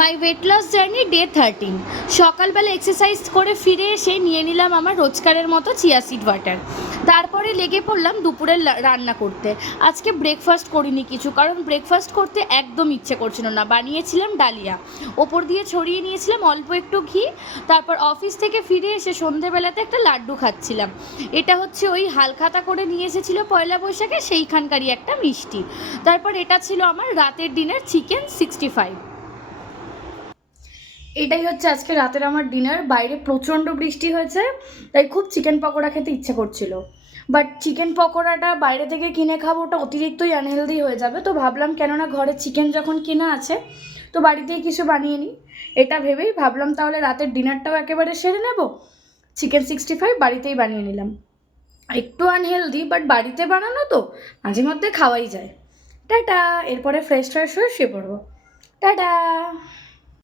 মাই weight loss journey day 13। সকালবেলা exercise করে ফিরে এসে নিয়ে নিলাম আমার রোজকারের মতো চিয়া সিড ওয়াটার। তারপরে লেগে পড়লাম দুপুরের রান্না করতে। আজকে ব্রেকফাস্ট করিনি কিছু, কারণ ব্রেকফাস্ট করতে একদম ইচ্ছে করছিল না। বানিয়েছিলাম ডালিয়া, ওপর দিয়ে ছড়িয়ে নিয়েছিলাম অল্প একটু ঘি। তারপর অফিস থেকে ফিরে এসে সন্ধেবেলাতে একটা লাড্ডু খাচ্ছিলাম। এটা হচ্ছে ওই হালখাতা করে নিয়ে এসেছিলো পয়লা বৈশাখে, সেইখানকারই একটা মিষ্টি। তারপর এটা ছিল আমার রাতের ডিনার, চিকেন 65। এটাই হচ্ছে আজকে রাতের আমার ডিনার। বাইরে প্রচণ্ড বৃষ্টি হয়েছে, তাই খুব চিকেন পকোড়া খেতে ইচ্ছে করছিল। বাট চিকেন পকোড়াটা বাইরে থেকে কিনে খাবো, ওটা অতিরিক্তই আনহেলদি হয়ে যাবে। তো ভাবলাম কেননা ঘরে চিকেন যখন কেনা আছে, তো বাড়িতেই কিছু বানিয়ে নিই। এটা ভেবেই ভাবলাম তাহলে রাতের ডিনারটাও একেবারে সেরে নেব। চিকেন 65 বাড়িতেই বানিয়ে নিলাম। একটু আনহেলদি, বাট বাড়িতে বানানো তো মাঝে মধ্যে খাওয়াই যায়। টাটা। এরপরে ফ্রেশ হয়ে শুয়ে পড়বো। টাটা।